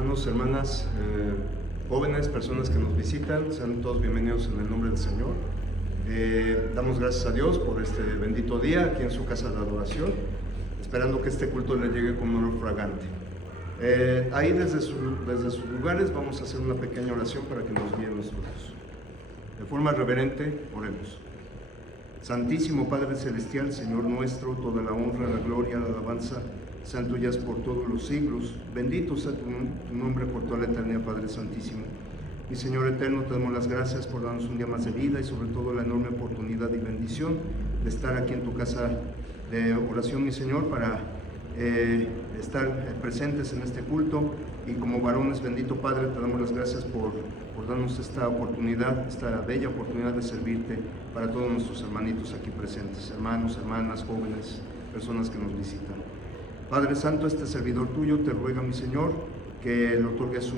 Hermanos, hermanas, jóvenes, personas que nos visitan, sean todos bienvenidos en el nombre del Señor. Damos gracias a Dios por este bendito día aquí en su casa de adoración, esperando que este culto le llegue con un olor fragante. Ahí desde sus lugares vamos a hacer una pequeña oración para que nos guíen nosotros. De forma reverente, oremos. Santísimo Padre Celestial, Señor nuestro, toda la honra, la gloria, la alabanza sean tuyas por todos los siglos. Bendito sea tu nombre por toda la eternidad, Padre Santísimo. Mi Señor eterno, te damos las gracias por darnos un día más de vida y sobre todo la enorme oportunidad y bendición de estar aquí en tu casa de oración, mi Señor, para estar presentes en este culto. Y como varones, bendito Padre, te damos las gracias por darnos esta oportunidad, esta bella oportunidad de servirte para todos nuestros hermanitos aquí presentes, hermanos, hermanas, jóvenes, personas que nos visitan. Padre Santo, este servidor tuyo te ruega, mi Señor, que le otorgues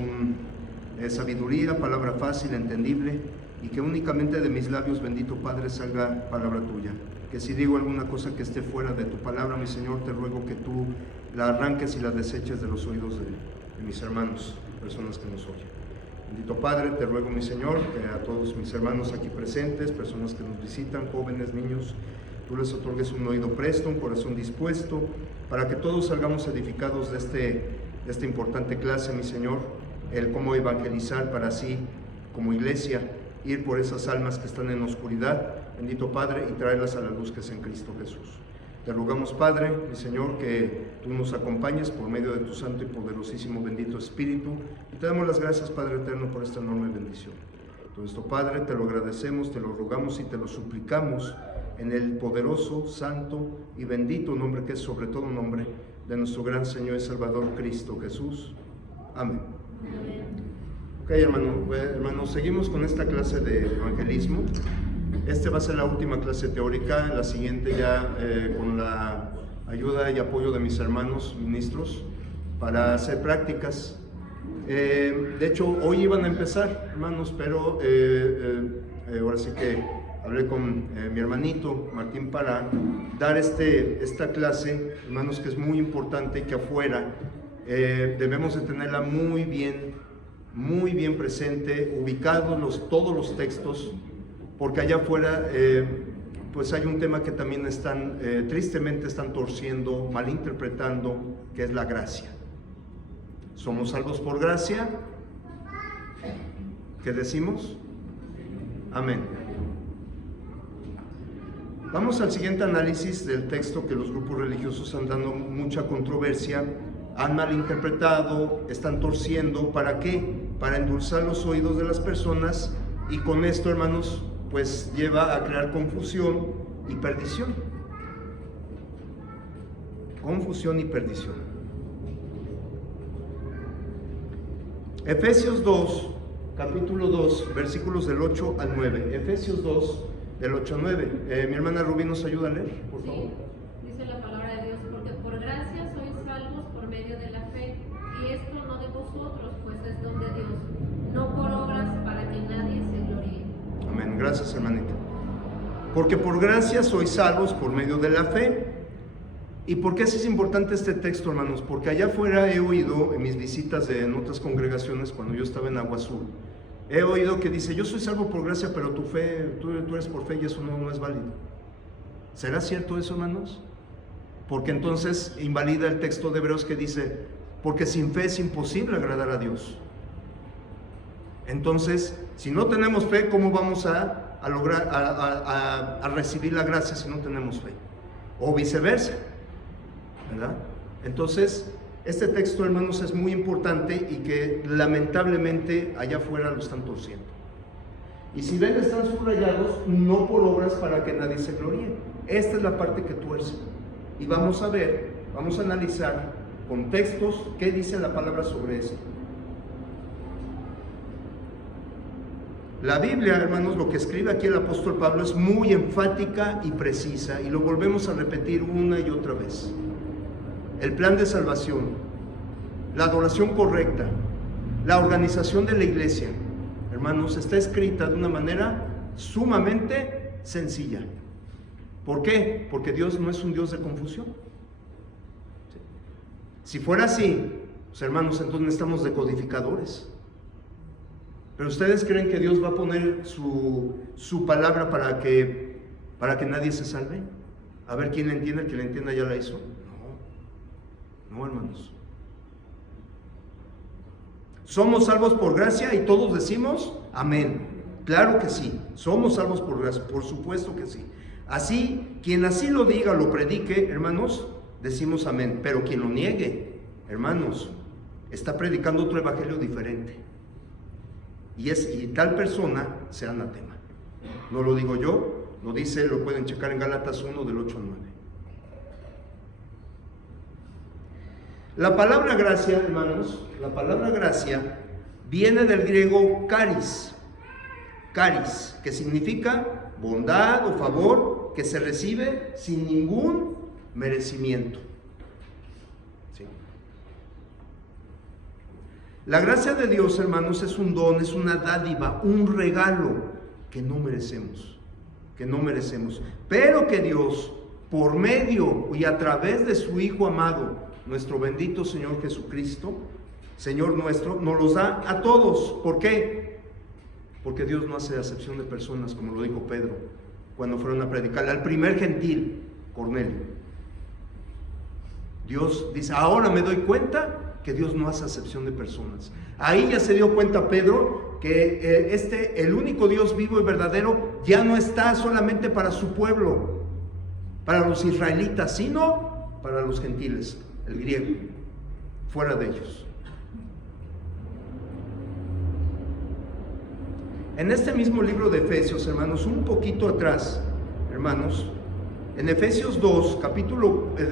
sabiduría, palabra fácil, entendible, y que únicamente de mis labios, bendito Padre, salga palabra tuya. Que si digo alguna cosa que esté fuera de tu palabra, mi Señor, te ruego que tú la arranques y la deseches de los oídos de mis hermanos, personas que nos oyen. Bendito Padre, te ruego, mi Señor, que a todos mis hermanos aquí presentes, personas que nos visitan, jóvenes, niños, tú les otorgues un oído presto, un corazón dispuesto, para que todos salgamos edificados de esta importante clase, mi Señor, el cómo evangelizar para así, como iglesia, ir por esas almas que están en oscuridad, bendito Padre, y traerlas a la luz que es en Cristo Jesús. Te rogamos, Padre, mi Señor, que tú nos acompañes por medio de tu santo y poderosísimo bendito Espíritu, y te damos las gracias, Padre eterno, por esta enorme bendición. Todo esto, Padre, te lo agradecemos, te lo rogamos y te lo suplicamos en el poderoso, santo y bendito nombre que es sobre todo nombre de nuestro gran Señor y Salvador Cristo Jesús. Amén. Ok, hermanos, seguimos con esta clase de evangelismo. Esta va a ser la última clase teórica, la siguiente ya con la ayuda y apoyo de mis hermanos ministros para hacer prácticas. De hecho, hoy iban a empezar, hermanos, pero ahora sí que hablé con mi hermanito Martín para dar esta clase, hermanos, que es muy importante y que afuera debemos de tenerla muy bien presente, ubicados todos los textos, porque allá afuera pues hay un tema que también tristemente están torciendo, malinterpretando, que es la gracia. ¿Somos salvos por gracia? ¿Qué decimos? Amén. Vamos al siguiente análisis del texto que los grupos religiosos han dado mucha controversia, han malinterpretado, están torciendo. ¿Para qué? Para endulzar los oídos de las personas, y con esto, hermanos, pues lleva a crear confusión y perdición. Confusión y perdición. Efesios 2, capítulo 2, versículos del 8 al 9. Efesios 2, del 8 al 9. Mi hermana Rubí, ¿nos ayuda a leer, por favor? Dice la palabra de Dios: porque por gracia sois salvos por medio de la fe, y esto no de vosotros, pues es don de Dios, no por obras, para que nadie se gloríe. Amén. Gracias, hermanita. Porque por gracia sois salvos por medio de la fe. ¿Y por qué es importante este texto, hermanos? Porque allá afuera he oído en mis visitas en otras congregaciones, cuando yo estaba en Agua Azul, he oído que dice: yo soy salvo por gracia, pero tu fe, tú eres por fe, y eso no es válido. ¿Será cierto eso, hermanos? Porque entonces invalida el texto de Hebreos que dice: porque sin fe es imposible agradar a Dios. Entonces, si no tenemos fe, ¿cómo vamos a lograr a recibir la gracia si no tenemos fe? O viceversa, ¿verdad? Entonces, este texto, hermanos, es muy importante y que lamentablemente allá afuera lo están torciendo. Y si ven, están subrayados: no por obras, para que nadie se gloríe. Esta es la parte que tuerce. Y vamos a ver, vamos a analizar con textos qué dice la palabra sobre esto. La Biblia, hermanos, lo que escribe aquí el apóstol Pablo es muy enfática y precisa, y lo volvemos a repetir una y otra vez. El plan de salvación, la adoración correcta, la organización de la iglesia, hermanos, está escrita de una manera sumamente sencilla. ¿Por qué? Porque Dios no es un Dios de confusión. Si fuera así, Pues, hermanos, entonces necesitamos decodificadores. Pero ¿ustedes creen que Dios va a poner su palabra para que nadie se salve? A ver quién le entiende, el que le entienda ya la hizo. No, hermanos. ¿Somos salvos por gracia? Y todos decimos amén. Claro que sí, somos salvos por gracia, por supuesto que sí. Así, quien así lo diga, lo predique, hermanos, decimos amén. Pero quien lo niegue, hermanos, está predicando otro evangelio diferente. Y tal persona será anatema. No lo digo yo, lo dice, lo pueden checar en Gálatas 1 del 8 al 9. La palabra gracia, hermanos, la palabra gracia viene del griego charis, que significa bondad o favor que se recibe sin ningún merecimiento. ¿Sí? La gracia de Dios, hermanos, es un don, es una dádiva, un regalo que no merecemos, pero que Dios, por medio y a través de su Hijo amado, nuestro bendito Señor Jesucristo, Señor nuestro, nos los da a todos. ¿Por qué? Porque Dios no hace acepción de personas, como lo dijo Pedro cuando fueron a predicarle al primer gentil, Cornelio. Dios dice, ahora me doy cuenta que Dios no hace acepción de personas. Ahí ya se dio cuenta Pedro que el único Dios vivo y verdadero ya no está solamente para su pueblo, para los israelitas, sino para los gentiles, el griego, fuera de ellos. En este mismo libro de Efesios, hermanos, un poquito atrás, hermanos, en Efesios 2,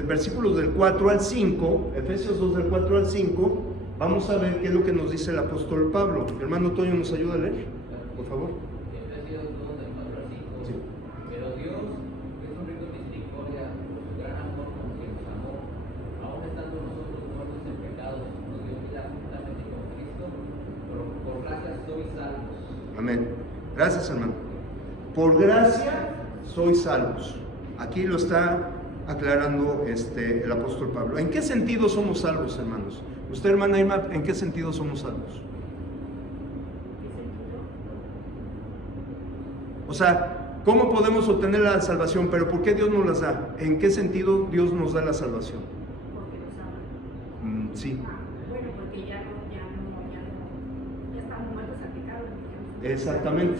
versículos del 4 al 5, Efesios 2 del 4 al 5, vamos a ver qué es lo que nos dice el apóstol Pablo. Hermano Toño, ¿nos ayuda a leer? Por favor. Efesios 2 del 4 al 5. Sí. Pero Dios, que es un rico en misericordia, por su gran amor con que nos amó, aún estando nosotros muertos en pecados, nos dio vida juntamente con Cristo, por gracia sois salvos. Amén. Gracias, hermano. Por gracia sois salvos. Aquí lo está aclarando el apóstol Pablo. ¿En qué sentido somos salvos, hermanos? Usted, hermana Irma, ¿en qué sentido somos salvos? O sea, ¿cómo podemos obtener la salvación? ¿Pero por qué Dios nos las da? ¿En qué sentido Dios nos da la salvación? Porque nos ama. Sí. Bueno, porque ya estamos muertos al pecado. Exactamente,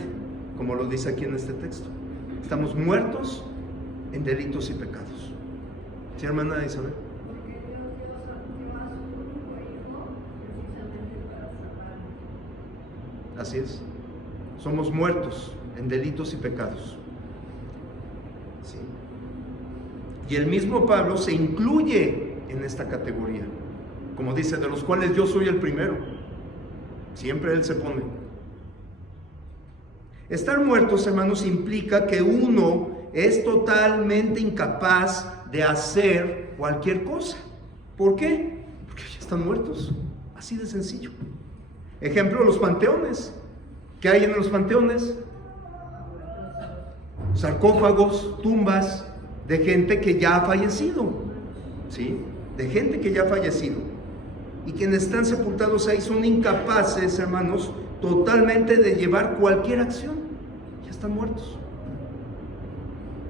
como lo dice aquí en este texto. Estamos muertos en delitos y pecados. ¿Sí, hermana Isabel? Porque Dios dio a su único hijo precisamente para salvarnos. Así es. Somos muertos en delitos y pecados. ¿Sí? Y el mismo Pablo se incluye en esta categoría. Como dice, de los cuales yo soy el primero. Siempre él se pone. Estar muertos, hermanos, implica que uno es totalmente incapaz de hacer cualquier cosa. ¿Por qué? Porque ya están muertos. Así de sencillo. Ejemplo, los panteones. ¿Qué hay en los panteones? Sarcófagos, tumbas de gente que ya ha fallecido. ¿Sí? De gente que ya ha fallecido. Y quienes están sepultados ahí son incapaces, hermanos, totalmente de llevar cualquier acción. Ya están muertos.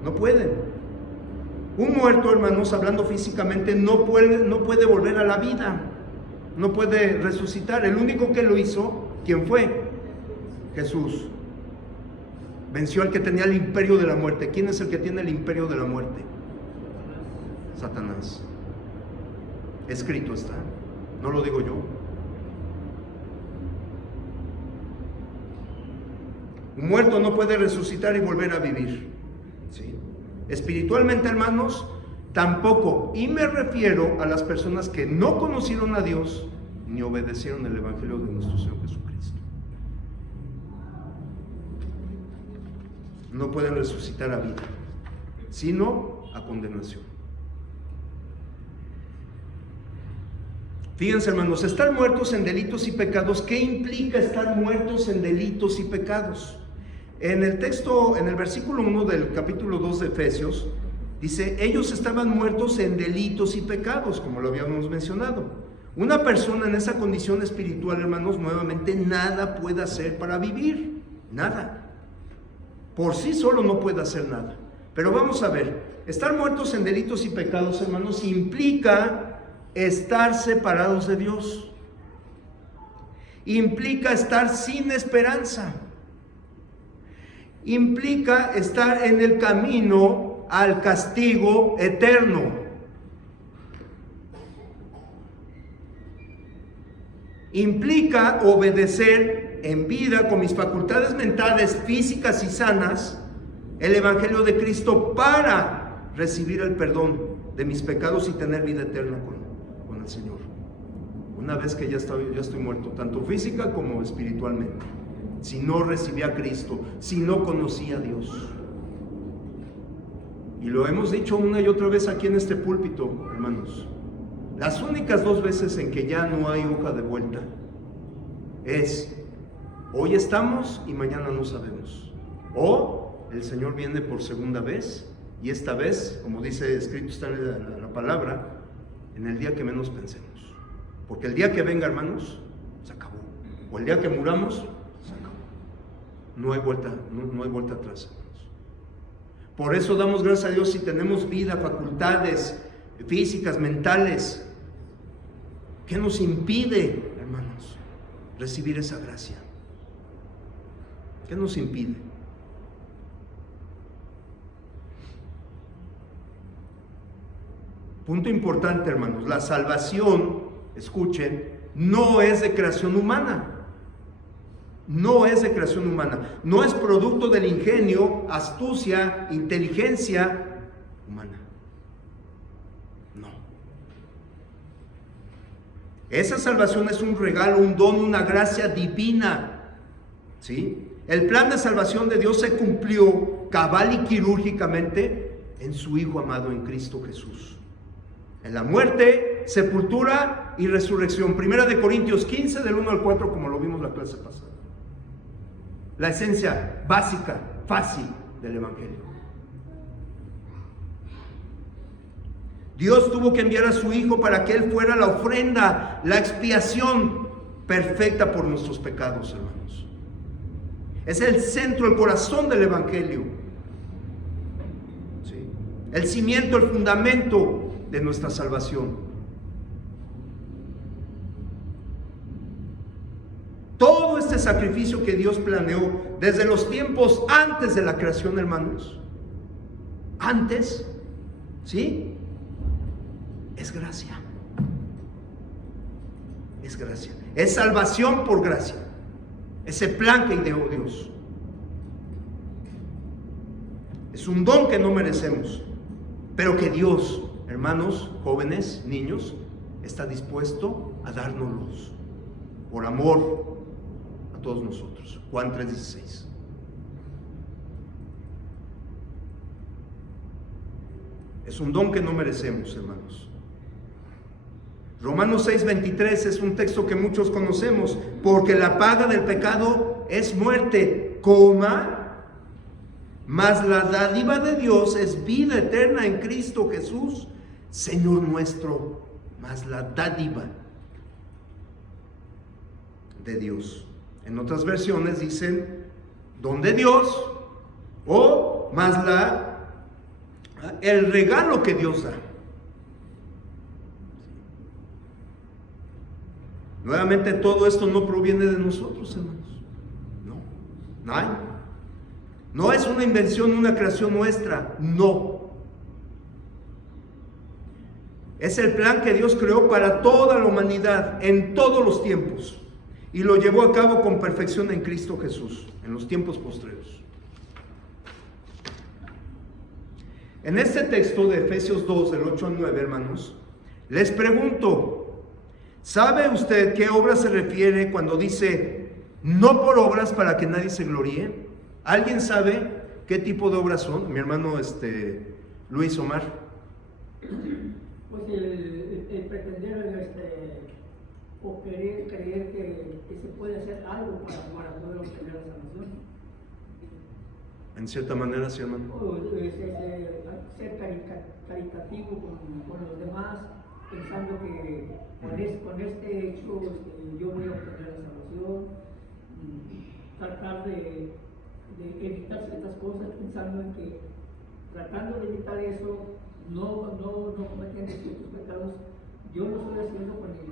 No pueden. Un muerto, hermanos, hablando físicamente, no puede volver a la vida. No puede resucitar. El único que lo hizo, ¿quién fue? Jesús. Venció al que tenía el imperio de la muerte. ¿Quién es el que tiene el imperio de la muerte? Satanás. Escrito está. No lo digo yo. Un muerto no puede resucitar y volver a vivir. ¿Sí? Espiritualmente, hermanos, tampoco. Y me refiero a las personas que no conocieron a Dios ni obedecieron el evangelio de nuestro Señor Jesucristo. No pueden resucitar a vida, sino a condenación. Fíjense, hermanos, estar muertos en delitos y pecados. ¿Qué implica estar muertos en delitos y pecados? En el texto, en el versículo 1 del capítulo 2 de Efesios, dice, ellos estaban muertos en delitos y pecados, como lo habíamos mencionado. Una persona en esa condición espiritual, hermanos, nuevamente nada puede hacer para vivir, nada. Por sí solo no puede hacer nada. Pero vamos a ver, estar muertos en delitos y pecados, hermanos, implica estar separados de Dios. Implica estar sin esperanza. Implica estar en el camino al castigo eterno. Implica obedecer en vida con mis facultades mentales, físicas y sanas el Evangelio de Cristo para recibir el perdón de mis pecados y tener vida eterna con el Señor. Una vez que ya estoy muerto, tanto física como espiritualmente. Si no recibí a Cristo, si no conocí a Dios. Y lo hemos dicho una y otra vez aquí en este púlpito, hermanos. Las únicas 2 veces en que ya no hay hoja de vuelta es hoy estamos y mañana no sabemos. O el Señor viene por segunda vez y esta vez, como dice escrito está en la palabra, en el día que menos pensemos. Porque el día que venga, hermanos, se acabó. O el día que muramos, se acabó. No hay vuelta atrás, hermanos. Por eso damos gracias a Dios si tenemos vida, facultades físicas, mentales. ¿Qué nos impide, hermanos, recibir esa gracia? ¿Qué nos impide? Punto importante, hermanos, la salvación, escuchen, no es de creación humana. No es de creación humana. No es producto del ingenio, astucia, inteligencia humana. No. Esa salvación es un regalo, un don, una gracia divina. ¿Sí? El plan de salvación de Dios se cumplió cabal y quirúrgicamente en su Hijo amado, en Cristo Jesús. En la muerte, sepultura y resurrección. 1 Corintios 15, del 1 al 4, como lo vimos la clase pasada. La esencia básica, fácil del Evangelio. Dios tuvo que enviar a su Hijo para que Él fuera la ofrenda, la expiación perfecta por nuestros pecados, hermanos. Es el centro, el corazón del Evangelio. ¿Sí? El cimiento, el fundamento de nuestra salvación. Todo este sacrificio que Dios planeó desde los tiempos antes de la creación, hermanos, antes, ¿sí? Es gracia. Es gracia. Es salvación por gracia. Ese plan que ideó Dios. Es un don que no merecemos, pero que Dios, hermanos, jóvenes, niños, está dispuesto a dárnoslos por amor a todos nosotros. Juan 3:16. Es un don que no merecemos, hermanos. Romanos 6:23 es un texto que muchos conocemos, porque la paga del pecado es muerte, mas la dádiva de Dios es vida eterna en Cristo Jesús, Señor nuestro. Mas la dádiva de Dios. En otras versiones dicen don de Dios, o más el regalo que Dios da. Nuevamente, todo esto no proviene de nosotros, hermanos. No hay. No es una invención, una creación nuestra. No. Es el plan que Dios creó para toda la humanidad en todos los tiempos. Y lo llevó a cabo con perfección en Cristo Jesús, en los tiempos postreros. En este texto de Efesios 2, del 8 al 9, hermanos, les pregunto, ¿sabe usted qué obra se refiere cuando dice no por obras para que nadie se gloríe? ¿Alguien sabe qué tipo de obras son? Mi hermano Luis Omar. Pues el pretender o creer que se puede hacer algo para poder obtener la salvación. En cierta manera, sí, hermano. O ser caritativo con los demás, pensando que con este hecho yo voy a obtener la salvación, tratar de evitar ciertas cosas, pensando en que tratando de evitar eso, no cometiendo ciertos pecados, yo lo estoy haciendo con el fin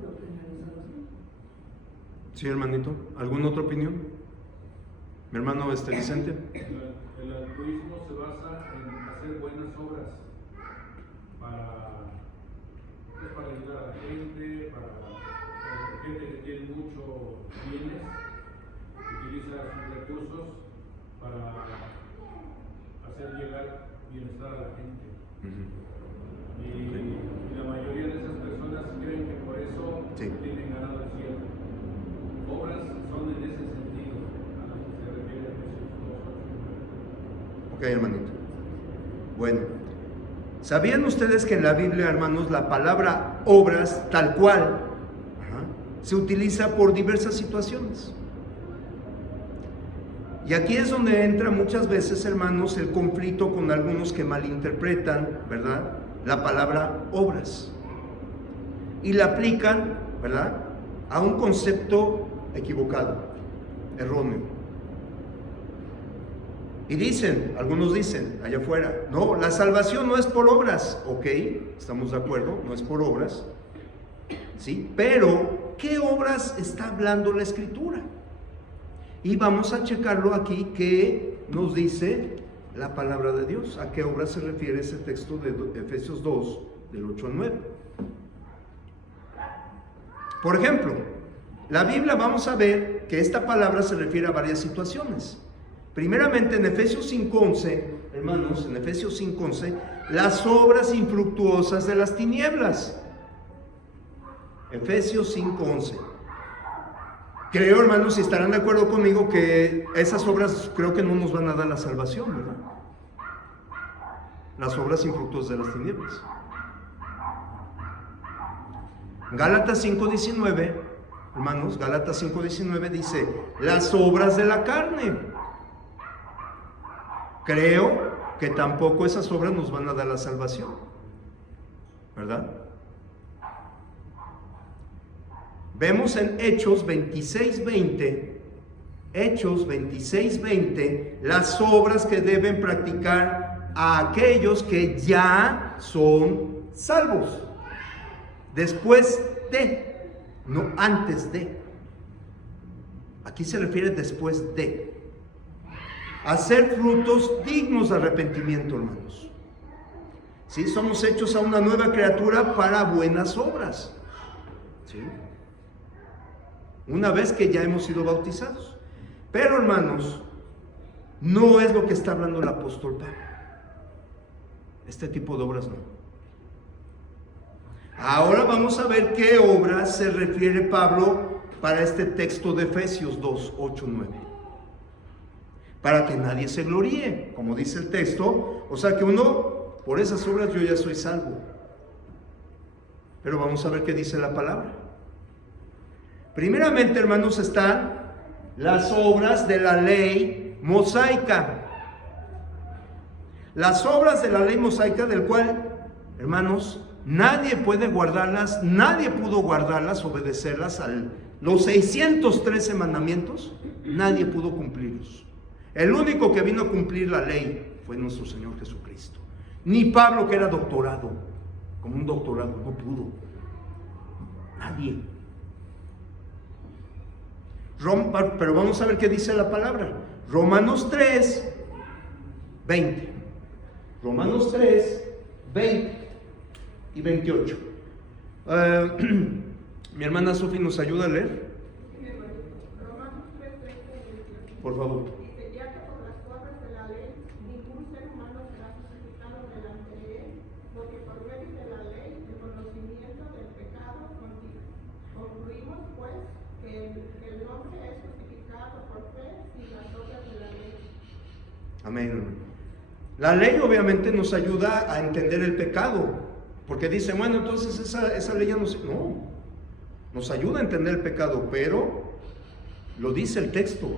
de obtener la salvación. Sí, hermanito, ¿alguna otra opinión? Mi hermano Vicente. El altruismo se basa en hacer buenas obras para ayudar a la gente, para gente que tiene muchos bienes, utiliza sus recursos para hacer llegar bienestar a la gente. Y la mayoría de esas personas creen que por eso tienen ganado el cielo. Obras son en ese sentido, a lo que se refiere a Jesús 2:8. Ok, hermanito. Bueno, ¿sabían ustedes que en la Biblia, hermanos, la palabra obras, tal cual, se utiliza por diversas situaciones? Y aquí es donde entra muchas veces, hermanos, el conflicto con algunos que malinterpretan, ¿verdad?, la palabra obras. Y la aplican, ¿verdad?, a un concepto equivocado, erróneo. Y dicen, algunos dicen allá afuera, no, la salvación no es por obras. Ok, estamos de acuerdo, no es por obras, ¿sí? Pero, ¿qué obras está hablando la Escritura? Y vamos a checarlo aquí, que nos dice la palabra de Dios. ¿A qué obras se refiere ese texto de Efesios 2, del 8 al 9? Por ejemplo, la Biblia, vamos a ver que esta palabra se refiere a varias situaciones. Primeramente, en Efesios 5:11, hermanos, en Efesios 5:11, las obras infructuosas de las tinieblas. Efesios 5:11. Creo, hermanos, si estarán de acuerdo conmigo, que esas obras creo que no nos van a dar la salvación, ¿verdad? Las obras infructuosas de las tinieblas. Gálatas 5:19, hermanos, Gálatas 5:19 dice, las obras de la carne. Creo que tampoco esas obras nos van a dar la salvación, ¿verdad? Vemos en Hechos 26:20, Hechos 26:20, las obras que deben practicar a aquellos que ya son salvos. Después de, no antes de. Aquí se refiere después de. Hacer frutos dignos de arrepentimiento, hermanos. ¿Sí? Somos hechos a una nueva criatura para buenas obras. ¿Sí? Una vez que ya hemos sido bautizados. Pero, hermanos, no es lo que está hablando el apóstol Pablo. Este tipo de obras no. Ahora vamos a ver qué obras se refiere Pablo para este texto de Efesios 2, 8, 9. Para que nadie se gloríe, como dice el texto. O sea que uno, por esas obras yo ya soy salvo. Pero vamos a ver qué dice la palabra. Primeramente, hermanos, están las obras de la ley mosaica. Las obras de la ley mosaica, del cual, hermanos, nadie puede guardarlas, nadie pudo guardarlas, obedecerlas a los 613 mandamientos, nadie pudo cumplirlos. El único que vino a cumplir la ley fue nuestro Señor Jesucristo. Ni Pablo, que era doctorado, como un doctorado, no pudo. Nadie. Pero vamos a ver qué dice la palabra. Romanos 3, 20. Romanos 3, 20 y 28. Mi hermana Sofi nos ayuda a leer. Romanos 3, 20 y 28. Por favor. Dice, ya que por las obras de la ley ningún ser humano será justificado delante de él, porque por medio de la ley el conocimiento del pecado contigo. Concluimos pues que el hombre es justificado por fe sin las obras de la ley. Amén. La ley obviamente nos ayuda a entender el pecado, porque dice, bueno, entonces esa ley ya no, nos ayuda a entender el pecado, pero lo dice el texto,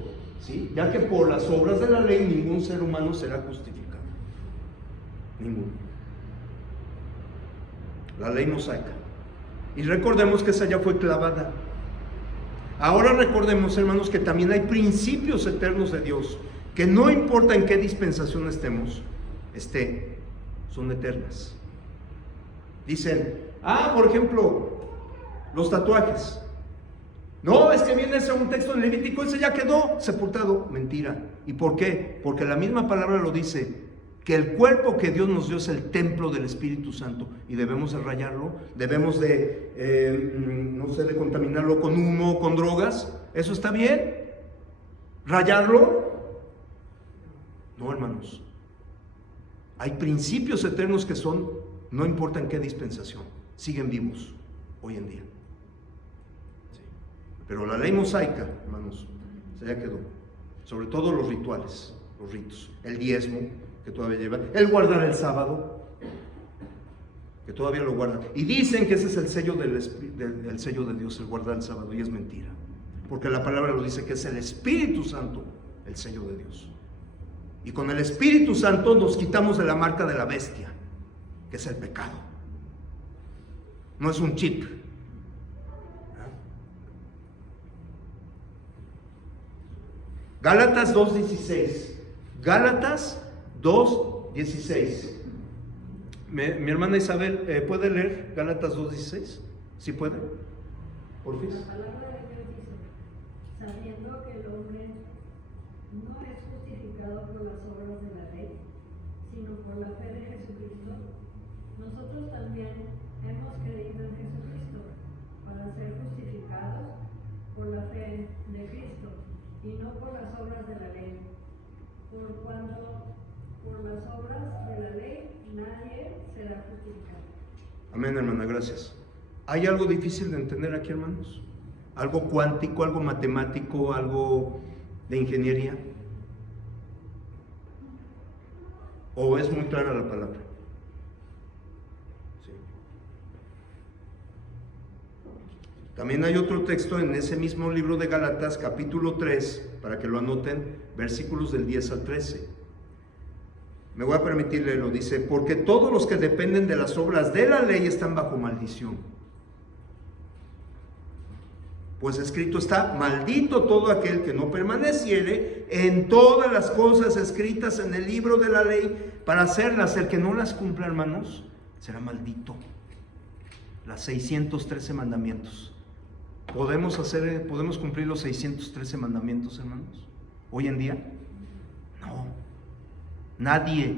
¿sí? Ya que por las obras de la ley ningún ser humano será justificado, ninguno. la ley mosaica. Y recordemos que esa ya fue clavada. Ahora recordemos, hermanos, que también hay principios eternos de Dios, que no importa en qué dispensación estemos, son eternas. Dicen, por ejemplo, los tatuajes. No, es que viene ese un texto en Levítico, ese ya quedó sepultado. Mentira. ¿Y por qué? Porque la misma palabra lo dice, que el cuerpo que Dios nos dio es el templo del Espíritu Santo y debemos de rayarlo, debemos de, de contaminarlo con humo, con drogas. ¿Eso está bien? ¿Rayarlo? No, hermanos. Hay principios eternos que no importa en qué dispensación, siguen vivos hoy en día. Sí. Pero la ley mosaica, hermanos, ya quedó. Sobre todo los rituales, los ritos, el diezmo, que todavía lleva, el guardar el sábado, que todavía lo guardan. Y dicen que ese es el sello del sello de Dios, el guardar el sábado, y es mentira. Porque la palabra lo dice que es el Espíritu Santo el sello de Dios. Y con el Espíritu Santo nos quitamos de la marca de la bestia, que es el pecado. No es un chip. Gálatas 2:16. Gálatas 2:16. Mi hermana Isabel, ¿puede leer Gálatas 2:16? ¿Sí puede? Por fin. La palabra de Dios dice, sabiendo que el hombre no es justificado por las obras de la ley, sino por la fe de Jesucristo, nosotros también hemos creído en Jesucristo para ser justificados por la fe de Cristo y no por las obras de la ley, por cuanto por las obras de la ley nadie será justificado. Amén, hermana, gracias. ¿Hay algo difícil de entender aquí, hermanos? ¿Algo cuántico, algo matemático, algo de ingeniería? ¿O es muy clara la palabra? Sí. También hay otro texto en ese mismo libro de Gálatas, capítulo 3, para que lo anoten, versículos del 10 al 13. Me voy a permitir leerlo, dice, porque todos los que dependen de las obras de la ley están bajo maldición. Pues escrito está, maldito todo aquel que no permaneciere en todas las cosas escritas en el libro de la ley para hacerlas. El que no las cumpla, hermanos, será maldito. Las 613 mandamientos. ¿Podemos cumplir los 613 mandamientos, hermanos? ¿Hoy en día? No. Nadie.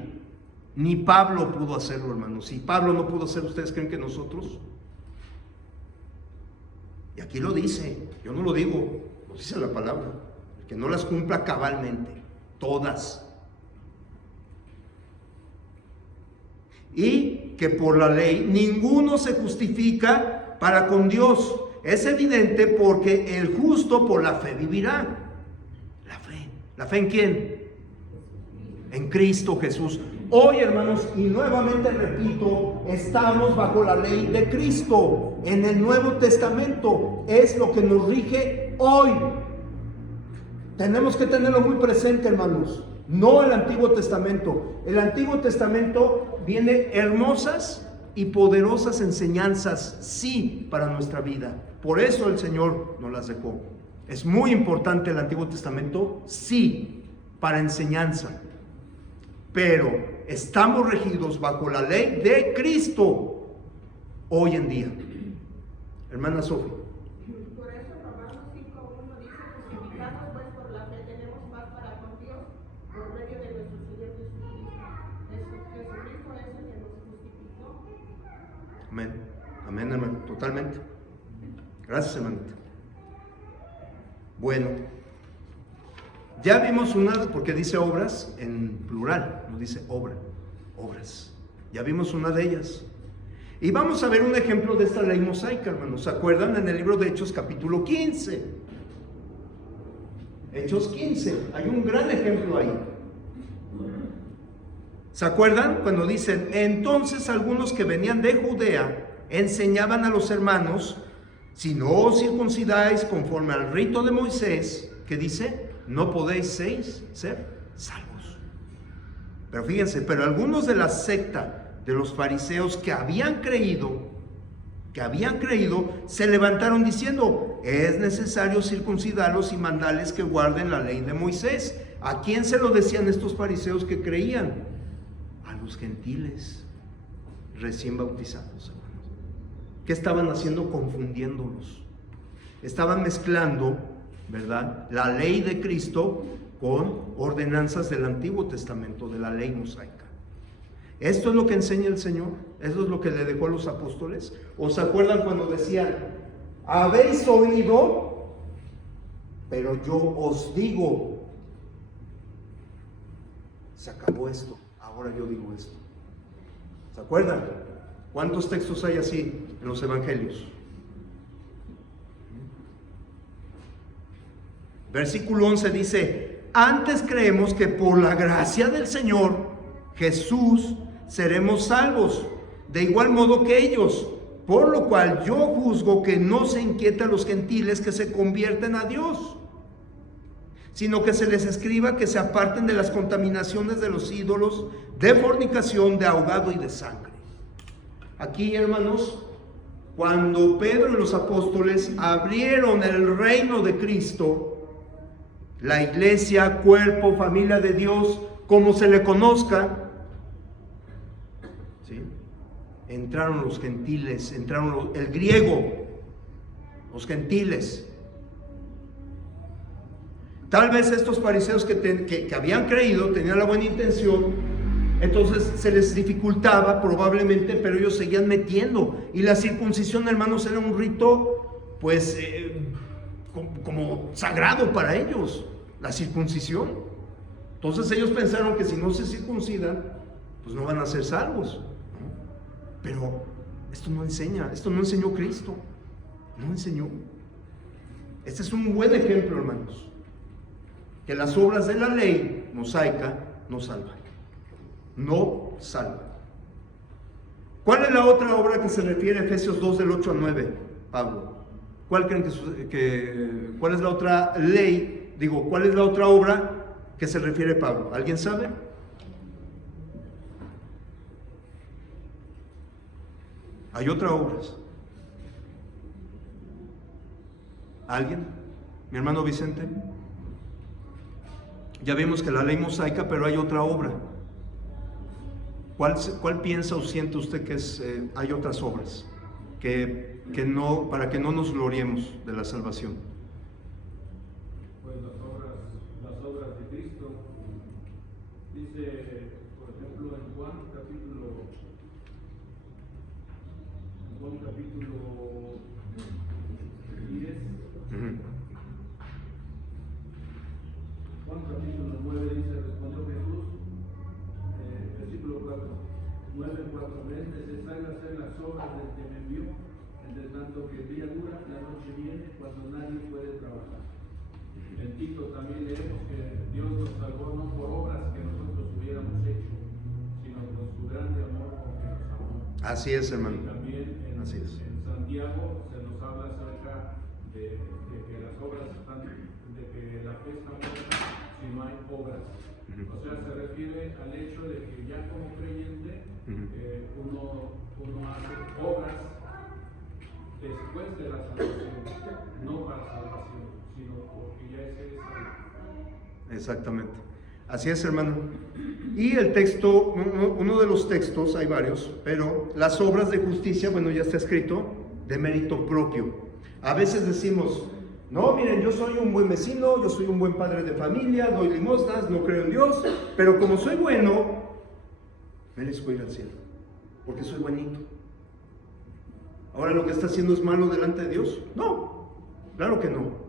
Ni Pablo pudo hacerlo, hermanos. Si Pablo no pudo hacerlo, ¿ustedes creen que nosotros? Y aquí lo dice, yo no lo digo, lo dice la palabra, el que no las cumpla cabalmente, todas. Y que por la ley ninguno se justifica para con Dios. Es evidente porque el justo por la fe vivirá. La fe. ¿La fe en quién? En Cristo Jesús. Hoy, hermanos, y nuevamente repito, estamos bajo la ley de Cristo. En el Nuevo Testamento es lo que nos rige hoy. Tenemos que tenerlo muy presente, hermanos. No el Antiguo Testamento. El Antiguo Testamento viene hermosas y poderosas enseñanzas, sí, para nuestra vida. Por eso el Señor nos las dejó. Es muy importante el Antiguo Testamento, sí, para enseñanza. Pero estamos regidos bajo la ley de Cristo hoy en día. Hermana Sofía. Por eso Romanos 5:1 dice, justificados pues por la fe tenemos paz para con Dios por medio de nuestro Señor Jesucristo. Jesucristo es el que nos justificó. Amén. Amén, hermano. Totalmente. Gracias, hermanita. Bueno. Ya vimos una, porque dice obras en plural, no dice obra, obras. Ya vimos una de ellas. Y vamos a ver un ejemplo de esta ley mosaica, hermanos. ¿Se acuerdan? En el libro de Hechos, capítulo 15. Hechos 15. Hay un gran ejemplo ahí. ¿Se acuerdan? Cuando dicen, entonces algunos que venían de Judea enseñaban a los hermanos, si no os circuncidáis conforme al rito de Moisés, ¿qué dice? No podéis ser salvos. Pero fíjense, pero algunos de la secta de los fariseos que habían creído, se levantaron diciendo: es necesario circuncidarlos y mandarles que guarden la ley de Moisés. ¿A quién se lo decían estos fariseos que creían? A los gentiles recién bautizados, hermanos. ¿Qué estaban haciendo? Confundiéndolos. Estaban mezclando, ¿verdad?, la ley de Cristo con ordenanzas del Antiguo Testamento, de la ley mosaica. Esto es lo que enseña el Señor, eso es lo que le dejó a los apóstoles. ¿Os acuerdan cuando decían: habéis oído, pero yo os digo? Se acabó esto, ahora yo digo esto. ¿Se acuerdan? ¿Cuántos textos hay así en los evangelios? Versículo 11 dice: antes creemos que por la gracia del Señor Jesús seremos salvos, de igual modo que ellos, por lo cual yo juzgo que no se inquieta a los gentiles que se convierten a Dios, sino que se les escriba que se aparten de las contaminaciones de los ídolos, de fornicación, de ahogado y de sangre. Aquí, hermanos, cuando Pedro y los apóstoles abrieron el reino de Cristo, la iglesia, cuerpo, familia de Dios, como se le conozca, ¿sí?, entraron los gentiles, entraron el griego, los gentiles. Tal vez estos fariseos que habían creído, tenían la buena intención, entonces se les dificultaba probablemente, pero ellos seguían metiendo. Y la circuncisión, hermanos, era un rito, pues, como sagrado para ellos, la circuncisión. Entonces ellos pensaron que si no se circuncidan, pues no van a ser salvos, ¿no? Pero esto no enseñó Cristo, no enseñó. Este es un buen ejemplo, hermanos, que las obras de la ley mosaica no salvan, no salvan. ¿Cuál es la otra obra que se refiere a Efesios 2 del 8 al 9, Pablo? ¿Cuál creen cuál es la otra ley? ¿Cuál es la otra obra que se refiere Pablo? ¿Alguien sabe? Hay otras obras. ¿Alguien? ¿Mi hermano Vicente? Ya vimos que la ley mosaica, pero hay otra obra. ¿Cuál piensa o siente usted que hay otras obras que no, para que no nos gloriemos de la salvación? Pues las obras de Cristo. Dice, por ejemplo, en Juan capítulo 10, Juan capítulo 9 dice: respondió Jesús, versículo 4, 9:4, es necesario hacer las obras del que me envió, entre tanto que el día dura, la noche viene, cuando nadie puede trabajar. En Tito también leemos que Dios nos salvó no por obras que nosotros hubiéramos hecho, sino por su grande amor con que nos amó. Así es, hermano. Y también en Santiago se nos habla acerca de que las obras están, de que la fe está muerta si no hay obras. O sea, se refiere al hecho de que ya como creyente uno hace obras después de la salvación, no para salvación, sino porque ya es salvo. Exactamente. Así es, hermano. Y el texto, uno de los textos, hay varios, pero las obras de justicia, bueno, ya está escrito, de mérito propio. A veces decimos: no, miren, yo soy un buen vecino, yo soy un buen padre de familia, doy limosnas, no creo en Dios, pero como soy bueno, merezco ir al cielo, porque soy buenito. ¿Ahora lo que está haciendo es malo delante de Dios? No, claro que no.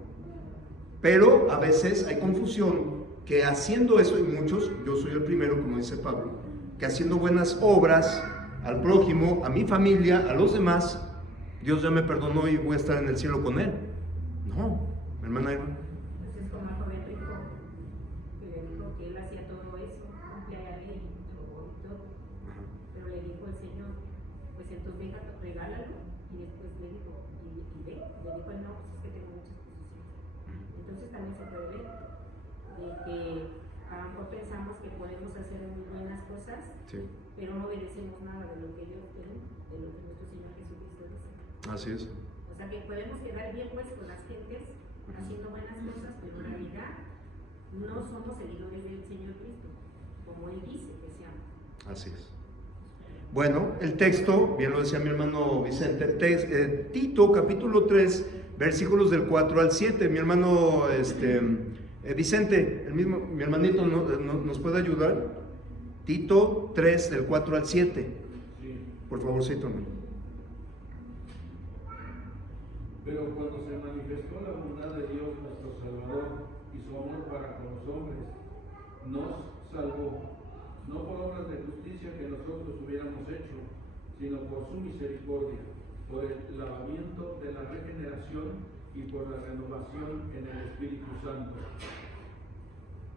Pero a veces hay confusión, que haciendo eso, y muchos, yo soy el primero, como dice Pablo, que haciendo buenas obras al prójimo, a mi familia, a los demás, Dios ya me perdonó y voy a estar en el cielo con Él. No, hermana Irma. Pues es como el joven rico, que le dijo que él hacía todo eso, cumplía la ley, robó y todo. Pero le dijo el Señor: pues entonces regálalo. Y después le dijo: y ve, le dijo: no, pues es que tengo muchas cosas. Entonces también se puede ver de que a lo mejor pensamos que podemos hacer muy buenas cosas cosas, Sí, pero no obedecemos nada de lo que Dios quiere, de lo que nuestro Señor Jesucristo dice. así es. O sea que podemos quedar bien pues con las gentes haciendo buenas cosas, pero en realidad no somos seguidores del Señor Cristo, como Él dice que seamos. Así es. Bueno, el texto, bien lo decía mi hermano Vicente, Tito capítulo 3, versículos del 4 al 7. Mi hermano Vicente, mi hermanito, ¿nos puede ayudar? Tito 3, del 4 al 7. Sí. Por favorcito, hermano. Pero cuando se manifestó la bondad de Dios nuestro Salvador y su amor para con los hombres, nos salvó, no por obras de justicia que nosotros hubiéramos hecho, sino por su misericordia, por el lavamiento de la regeneración y por la renovación en el Espíritu Santo,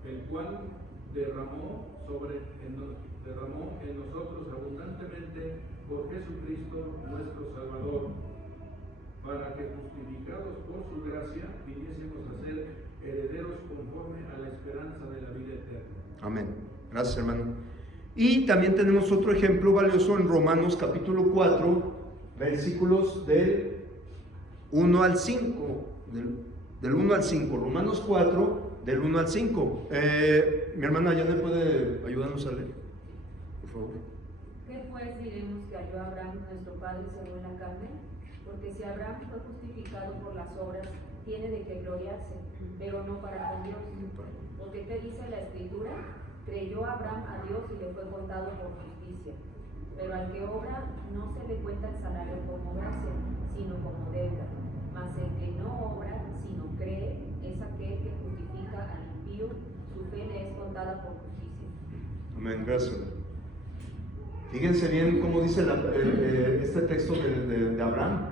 el cual derramó en nosotros abundantemente por Jesucristo nuestro Salvador, para que justificados por su gracia viniésemos a ser herederos conforme a la esperanza de la vida eterna. Amén. Gracias, hermano. Y también tenemos otro ejemplo valioso en Romanos capítulo 4, versículos del 1 al 5. Del 1 al 5. Romanos 4, del 1 al 5. Mi hermana Yane puede ayudarnos a leer, por favor. ¿Qué pues diremos que halló Abraham nuestro padre según la carne? Porque si Abraham fue justificado por las obras, tiene de qué gloriarse, pero no para con Dios. Porque ¿qué dice la Escritura? Creyó Abraham a Dios y le fue contado por justicia. Pero al que obra no se le cuenta el salario como gracia, sino como deuda. Mas el que no obra, sino cree, es aquel que justifica al impío, su fe le es contada por justicia. Amén, gracias. Fíjense bien cómo dice este texto de Abraham.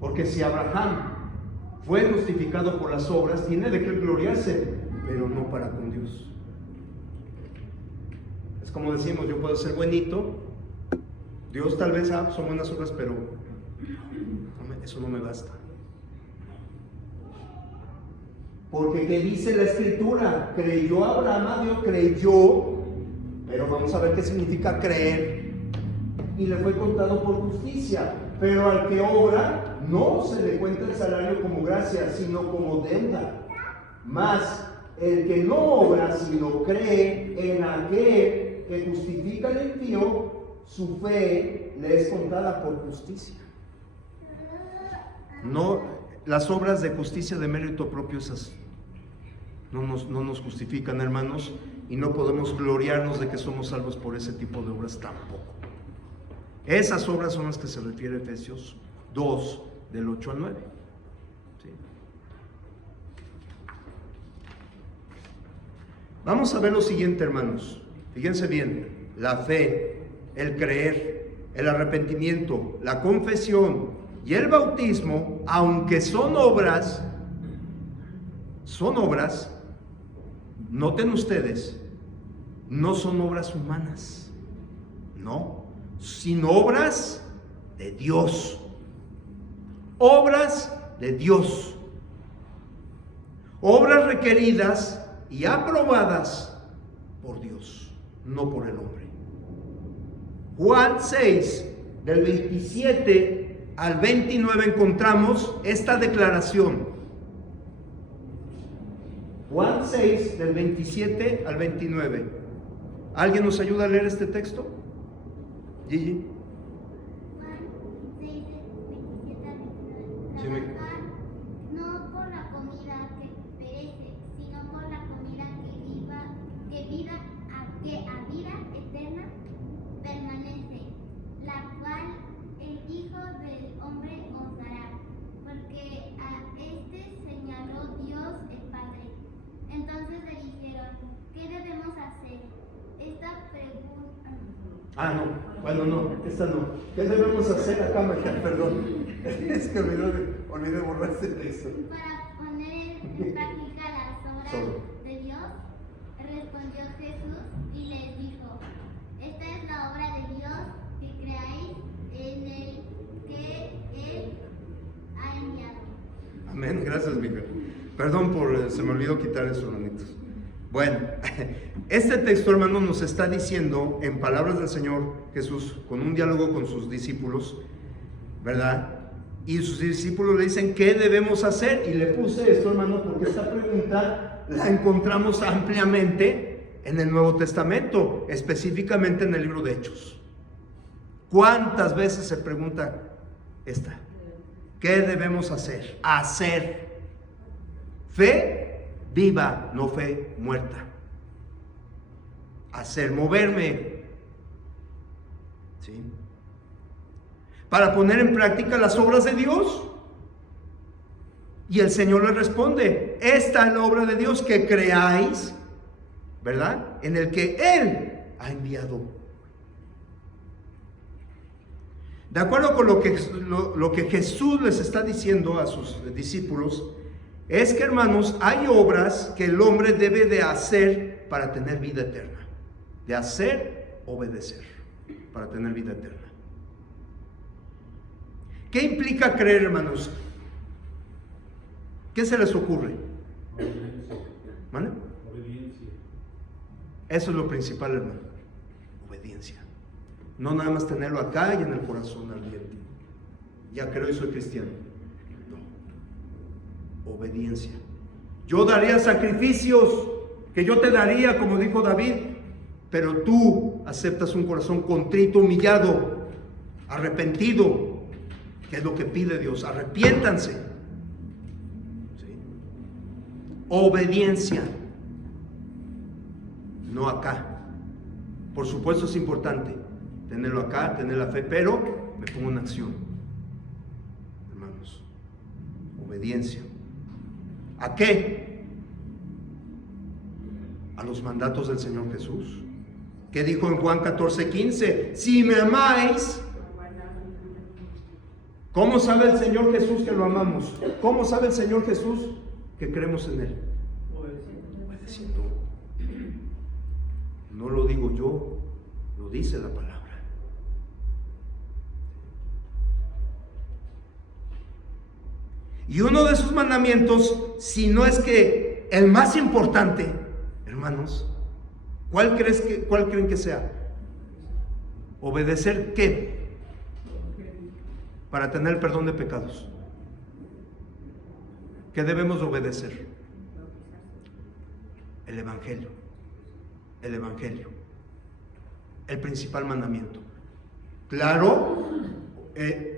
Porque si Abraham fue justificado por las obras, tiene de qué gloriarse, pero no para con Dios. Es como decimos, yo puedo ser buenito, Dios tal vez son buenas obras, pero eso no me basta. Porque ¿qué dice la Escritura? Creyó Abraham a Dios, creyó, pero vamos a ver qué significa creer. Y le fue contado por justicia. Pero al que obra, no se le cuenta el salario como gracia, sino como deuda. Mas el que no obra, sino cree en aquel que justifica al impío, su fe le es contada por justicia. No, las obras de justicia de mérito propio, esas no nos justifican, hermanos, y no podemos gloriarnos de que somos salvos por ese tipo de obras tampoco. Esas obras son las que se refiere Efesios 2, del 8 al 9. ¿Sí? Vamos a ver lo siguiente, hermanos. Fíjense bien, la fe, el creer, el arrepentimiento, la confesión y el bautismo, aunque son obras, noten ustedes, no son obras humanas, no, sino obras de Dios. Obras de Dios. Obras requeridas y aprobadas por Dios, no por el hombre. Juan 6, del 27 al 29 encontramos esta declaración. Juan 6, del 27 al 29. ¿Alguien nos ayuda a leer este texto? Gigi. Juan 6, 27 al 29. Trabajar no por la comida que perece, sino por la comida que a vida eterna permanece, la cual el Hijo del Hombre os dará, porque a este señaló Dios el Padre. Entonces le dijeron, ¿qué debemos hacer? Esta pregunta. No, bueno, no, esta no. ¿Qué debemos hacer acá, María? Perdón. Es que olvidé borrar este texto. Para poner en práctica las obras de Dios, respondió Jesús y les dijo, esta es la obra de Dios, que creáis en el que Él ha enviado. Amén, gracias, Miguel. Perdón se me olvidó quitar eso, hermanitos. Bueno, este texto, hermano, nos está diciendo, en palabras del Señor Jesús, con un diálogo con sus discípulos, ¿verdad? Y sus discípulos le dicen, ¿qué debemos hacer? Y le puse esto, hermano, porque esta pregunta la encontramos ampliamente en el Nuevo Testamento, específicamente en el libro de Hechos. ¿Cuántas veces se pregunta esta? ¿Qué debemos hacer? Hacer. Fe viva, no fe muerta. Hacer, moverme. ¿Sí? Para poner en práctica las obras de Dios. Y el Señor le responde, esta es la obra de Dios, que creáis, ¿verdad? En el que Él ha enviado. De acuerdo con lo que Jesús les está diciendo a sus discípulos, es que, hermanos, hay obras que el hombre debe de hacer para tener vida eterna. De hacer, obedecer, para tener vida eterna. ¿Qué implica creer, hermanos? ¿Qué se les ocurre? Obediencia. ¿Vale? Obediencia. Eso es lo principal, hermano. Obediencia. No nada más tenerlo acá y en el corazón ardiente. Ya creo y soy cristiano. No. Obediencia. Yo daría sacrificios que yo te daría, como dijo David, pero tú aceptas un corazón contrito, humillado, arrepentido, que es lo que pide Dios. Arrepiéntanse. ¿Sí? Obediencia. No acá. Por supuesto es importante tenerlo acá, tener la fe, pero me pongo en acción, hermanos. Obediencia. ¿A qué? A los mandatos del Señor Jesús. ¿Qué dijo en Juan 14:15? Si me amáis. ¿Cómo sabe el Señor Jesús que lo amamos? ¿Cómo sabe el Señor Jesús que creemos en Él? Obedeciendo. No lo digo yo, lo dice la palabra. Y uno de sus mandamientos, si no es que el más importante, hermanos, ¿cuál creen que sea? ¿Obedecer qué? Para tener el perdón de pecados. ¿Qué debemos obedecer? El Evangelio. El Evangelio. El principal mandamiento. Claro,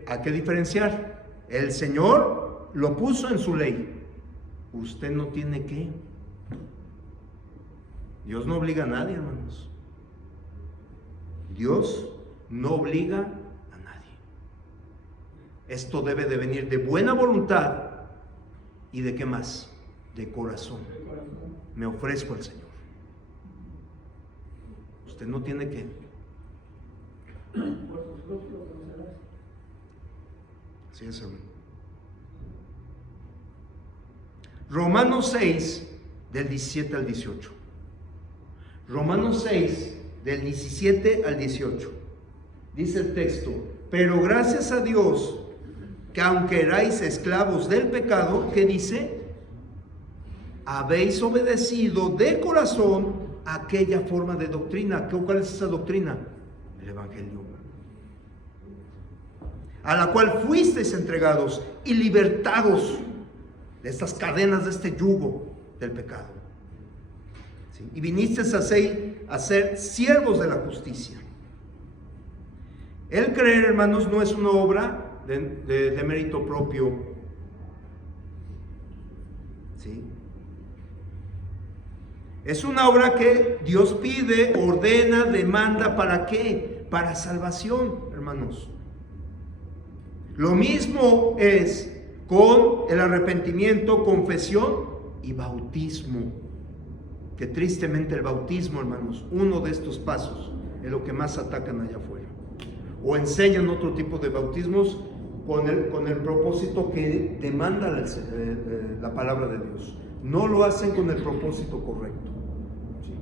¿a qué diferenciar? El Señor lo puso en su ley. Usted no tiene que. Dios no obliga a nadie, hermanos. Dios no obliga a nadie. Esto debe de venir de buena voluntad y de qué más, de corazón. Me ofrezco al Señor. Usted no tiene que. Así es, hermano. Romanos 6, del 17 al 18. Romanos 6, del 17 al 18. Dice el texto: pero gracias a Dios, que aunque erais esclavos del pecado, ¿qué dice? Habéis obedecido de corazón aquella forma de doctrina. ¿Cuál es esa doctrina? El Evangelio. A la cual fuisteis entregados y libertados de estas cadenas, de este yugo del pecado. ¿Sí? Y vinisteis a ser siervos de la justicia. El creer, hermanos, no es una obra de mérito propio. ¿Sí? Es una obra que Dios pide, ordena, demanda. ¿Para qué? Para salvación, hermanos. Lo mismo es con el arrepentimiento, confesión y bautismo. Que tristemente el bautismo, hermanos, uno de estos pasos es lo que más atacan allá afuera. O enseñan otro tipo de bautismos con el propósito que demanda la palabra de Dios. No lo hacen con el propósito correcto. ¿Sí?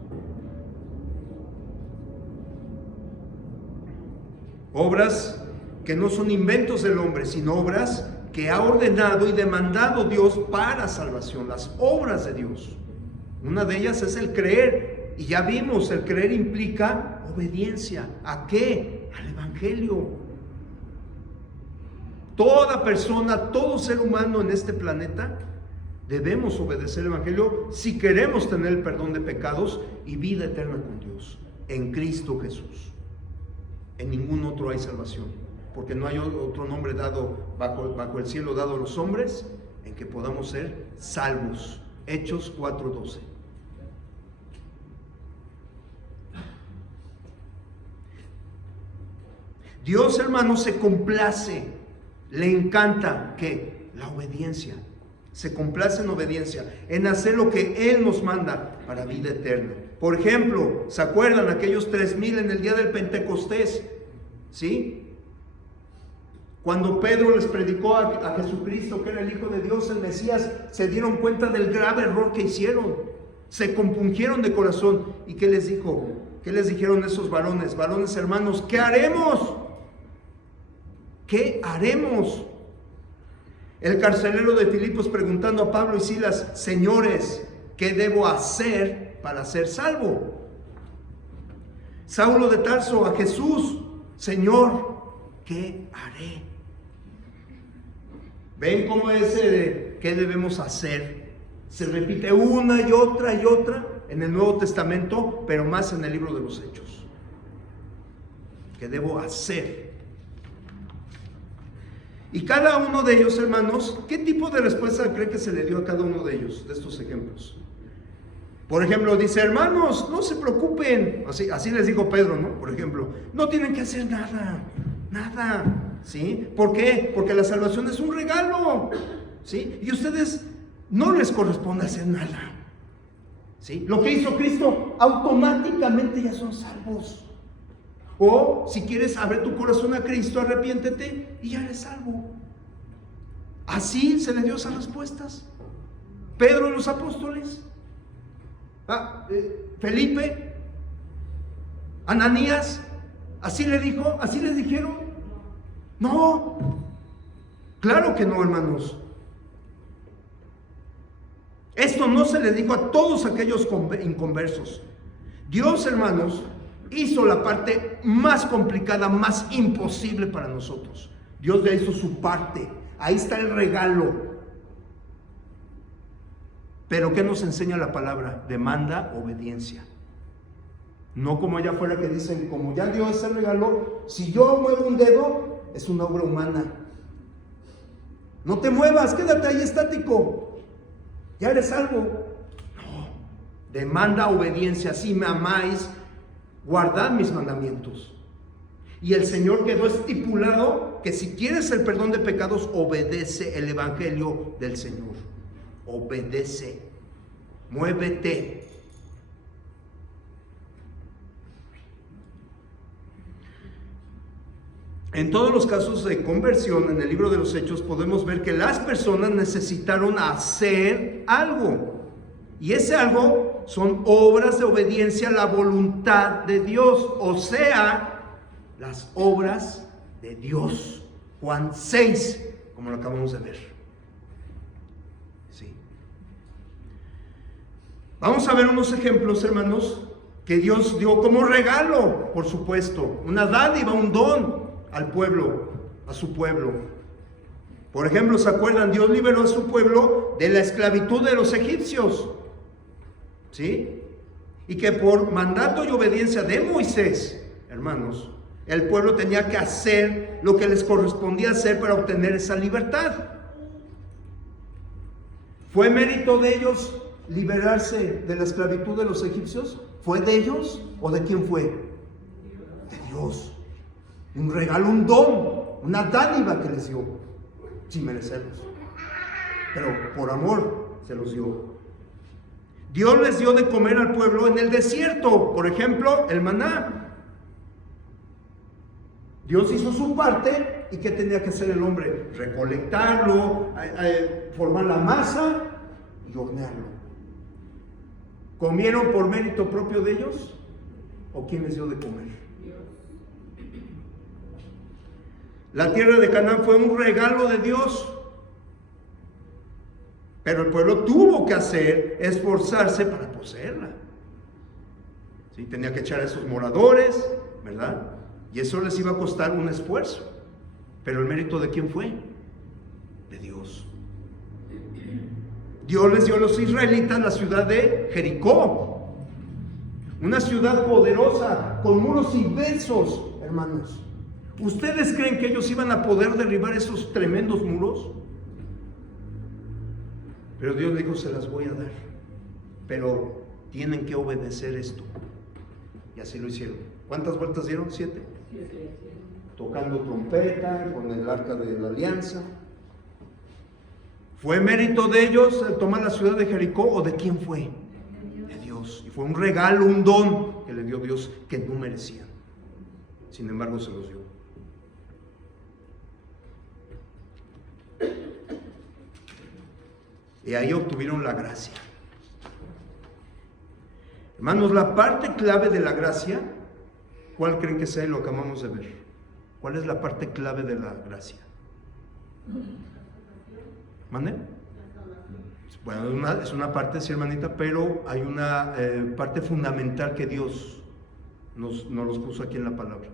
Obras que no son inventos del hombre, sino obras que ha ordenado y demandado Dios para salvación, las obras de Dios. Una de ellas es el creer. Y ya vimos, el creer implica obediencia. ¿A qué? Al Evangelio. Toda persona, todo ser humano en este planeta debemos obedecer el Evangelio si queremos tener el perdón de pecados y vida eterna con Dios en Cristo Jesús. En ningún otro hay salvación, porque no hay otro nombre dado bajo el cielo dado a los hombres en que podamos ser salvos. Hechos 4:12. Dios, hermanos, se complace, le encanta que la obediencia, se complace en obediencia, en hacer lo que Él nos manda para vida eterna. Por ejemplo, ¿se acuerdan aquellos 3,000 en el día del Pentecostés? ¿Sí? Cuando Pedro les predicó a Jesucristo, que era el Hijo de Dios, el Mesías, se dieron cuenta del grave error que hicieron. Se compungieron de corazón. ¿Y qué les dijo? ¿Qué les dijeron esos varones? Varones hermanos, ¿qué haremos? ¿Qué haremos? El carcelero de Filipos preguntando a Pablo y Silas: señores, ¿qué debo hacer para ser salvo? Saulo de Tarso a Jesús: Señor, ¿qué haré? ¿Ven cómo ese de qué debemos hacer se repite una y otra en el Nuevo Testamento, pero más en el libro de los Hechos? ¿Qué debo hacer? Y cada uno de ellos, hermanos, ¿qué tipo de respuesta cree que se le dio a cada uno de ellos, de estos ejemplos? Por ejemplo, dice: hermanos, no se preocupen. Así les dijo Pedro, ¿no? Por ejemplo, no tienen que hacer nada, ¿sí? ¿Por qué? Porque la salvación es un regalo, ¿sí? Y a ustedes no les corresponde hacer nada, ¿sí? Lo que hizo Cristo, automáticamente ya son salvos. O si quieres abrir tu corazón a Cristo, arrepiéntete y ya eres salvo. Así se le dio esas respuestas. Pedro y los apóstoles, Felipe, Ananías, así le dijo, así les dijeron. No, claro que no, hermanos. Esto no se le dijo a todos aquellos inconversos. Dios, hermanos, hizo la parte más complicada, más imposible para nosotros. Dios ya hizo su parte. Ahí está el regalo. Pero ¿qué nos enseña la palabra? Demanda obediencia. No como allá afuera que dicen, como ya dio ese regalo, si yo muevo un dedo, es una obra humana. No te muevas, quédate ahí estático. Ya eres salvo. No. Demanda obediencia. Si me amáis, guardad mis mandamientos. Y el Señor quedó estipulado que si quieres el perdón de pecados, obedece el Evangelio del Señor. Obedece. Muévete. En todos los casos de conversión en el libro de los Hechos podemos ver que las personas necesitaron hacer algo. Y ese algo son obras de obediencia a la voluntad de Dios, o sea, las obras de Dios. Juan 6, como lo acabamos de ver. Sí. Vamos a ver unos ejemplos, hermanos, que Dios dio como regalo, por supuesto, una dádiva, un don al pueblo, a su pueblo. Por ejemplo, ¿se acuerdan? Dios liberó a su pueblo de la esclavitud de los egipcios. ¿Sí? Y que por mandato y obediencia de Moisés, hermanos, el pueblo tenía que hacer lo que les correspondía hacer para obtener esa libertad. ¿Fue mérito de ellos liberarse de la esclavitud de los egipcios? ¿Fue de ellos o de quién fue? De Dios. Un regalo, un don, una dádiva que les dio, sin merecerlos, pero por amor se los dio. Dios les dio de comer al pueblo en el desierto, por ejemplo, el maná. Dios hizo su parte, ¿y qué tenía que hacer el hombre? Recolectarlo, formar la masa y hornearlo. ¿Comieron por mérito propio de ellos? ¿O quién les dio de comer? La tierra de Canaán fue un regalo de Dios. Pero el pueblo tuvo que esforzarse para reconocerla. ¿Sí? Tenía que echar a esos moradores, ¿verdad? Y eso les iba a costar un esfuerzo. Pero el mérito ¿de quién fue? De Dios. Dios les dio a los israelitas la ciudad de Jericó. Una ciudad poderosa, con muros inmensos, hermanos. ¿Ustedes creen que ellos iban a poder derribar esos tremendos muros? Pero Dios dijo, se las voy a dar. Pero tienen que obedecer esto. Y así lo hicieron. ¿Cuántas vueltas dieron? 7. Tocando trompeta, con el arca de la alianza. ¿Fue mérito de ellos el tomar la ciudad de Jericó o de quién fue? De Dios. Y fue un regalo, un don que le dio Dios que no merecían. Sin embargo, se los dio. Y ahí obtuvieron la gracia. Hermanos, la parte clave de la gracia, ¿cuál creen que sea lo que acabamos de ver? ¿Cuál es la parte clave de la gracia? ¿Mande? Bueno, es una parte, sí, hermanita, pero hay una parte fundamental que Dios nos los puso aquí en la palabra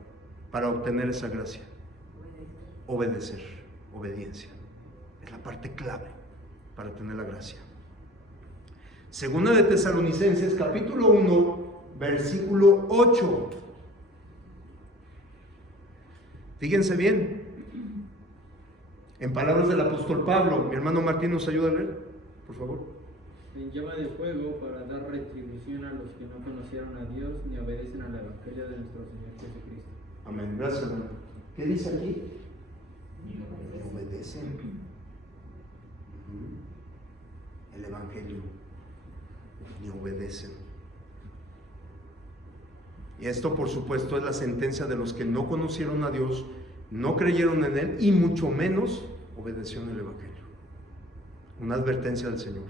para obtener esa gracia. Obedecer, obediencia. Es la parte clave para tener la gracia. Segunda de Tesalonicenses, capítulo 1, versículo 8. Fíjense bien. En palabras del apóstol Pablo, mi hermano Martín nos ayuda a leer, por favor. En llama de fuego para dar retribución a los que no conocieron a Dios ni obedecen al evangelio de nuestro Señor Jesucristo. Amén, gracias, hermano. ¿Qué dice aquí? Ni obedecen el evangelio, ni obedecen. Y esto, por supuesto, es la sentencia de los que no conocieron a Dios, no creyeron en Él y mucho menos obedecieron el evangelio. Una advertencia del Señor.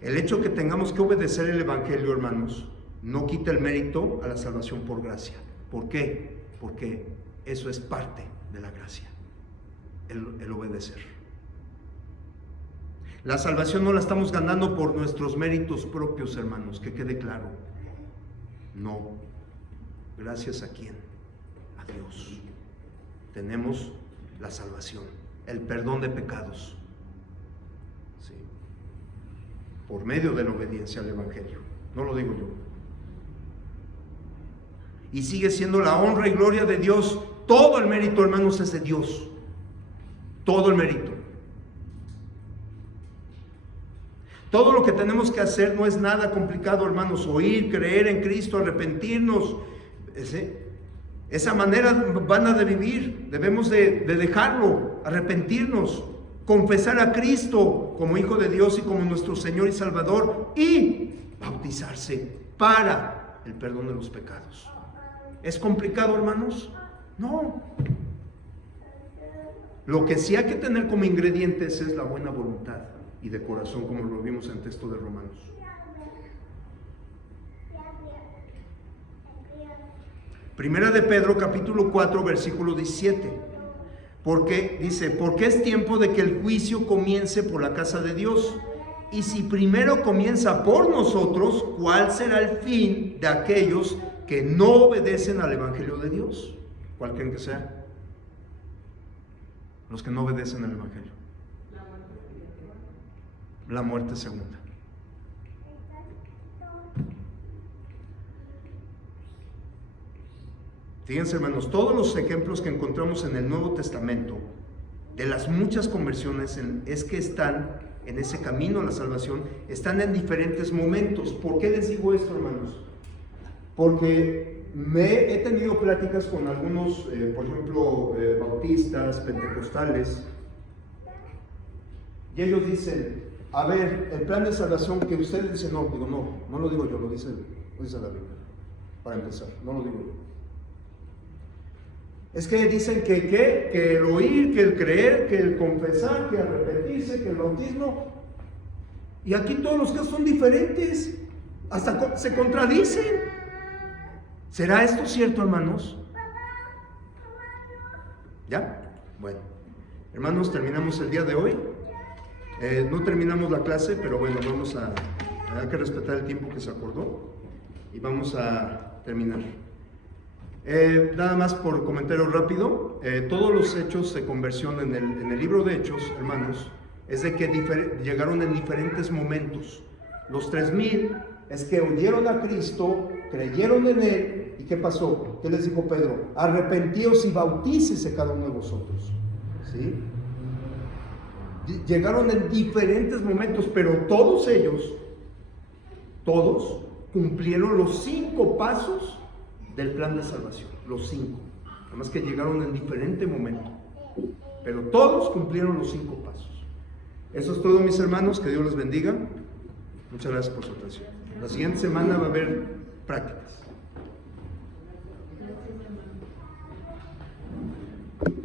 El hecho que tengamos que obedecer el evangelio, hermanos, no quita el mérito a la salvación por gracia. ¿Por qué? Porque eso es parte de la gracia, el obedecer. La salvación no la estamos ganando por nuestros méritos propios, hermanos, que quede claro. No. ¿Gracias a quién? A Dios. Tenemos la salvación, el perdón de pecados. Sí. Por medio de la obediencia al evangelio. No lo digo yo. Y sigue siendo la honra y gloria de Dios. Todo el mérito, hermanos, es de Dios. Todo el mérito. Todo lo que tenemos que hacer no es nada complicado, hermanos. Oír, creer en Cristo, arrepentirnos. Esa manera vana de vivir, debemos de dejarlo, arrepentirnos, confesar a Cristo como Hijo de Dios y como nuestro Señor y Salvador y bautizarse para el perdón de los pecados. ¿Es complicado, hermanos? No. Lo que sí hay que tener como ingredientes es la buena voluntad y de corazón, como lo vimos en el texto de Romanos. Primera de Pedro, capítulo 4, versículo 17. Porque dice, porque es tiempo de que el juicio comience por la casa de Dios. Y si primero comienza por nosotros, ¿cuál será el fin de aquellos que no obedecen al evangelio de Dios? ¿Cuál creen que sea? Los que no obedecen al evangelio. La muerte segunda. Fíjense, hermanos, todos los ejemplos que encontramos en el Nuevo Testamento de las muchas conversiones es que están en ese camino a la salvación, están en diferentes momentos. ¿Por qué les digo esto, hermanos? Porque he tenido pláticas con algunos, por ejemplo, bautistas, pentecostales, y ellos dicen, a ver, el plan de salvación que ustedes dicen, no, digo, no lo digo yo, lo dice la Biblia, para empezar, no lo digo yo. Es que dicen que el oír, que el creer, que el confesar, que arrepentirse, que el bautismo. Y aquí todos los casos son diferentes. Hasta se contradicen. ¿Será esto cierto, hermanos? ¿Ya? Bueno. Hermanos, terminamos el día de hoy. No terminamos la clase, pero bueno, vamos a Hay que respetar el tiempo que se acordó y vamos a terminar. Nada más por comentario rápido, todos los hechos de conversión en el libro de Hechos, hermanos, es de que llegaron en diferentes momentos. Los 3,000 es que oyeron a Cristo, creyeron en Él, ¿y qué pasó? ¿Qué les dijo Pedro? Arrepentíos y bautícese cada uno de vosotros. ¿Sí? Llegaron en diferentes momentos, pero todos ellos, todos cumplieron los 5 pasos del plan de salvación, los 5. Nada más que llegaron en diferente momento, pero todos cumplieron los 5 pasos. Eso es todo, mis hermanos, que Dios les bendiga. Muchas gracias por su atención. La siguiente semana va a haber prácticas.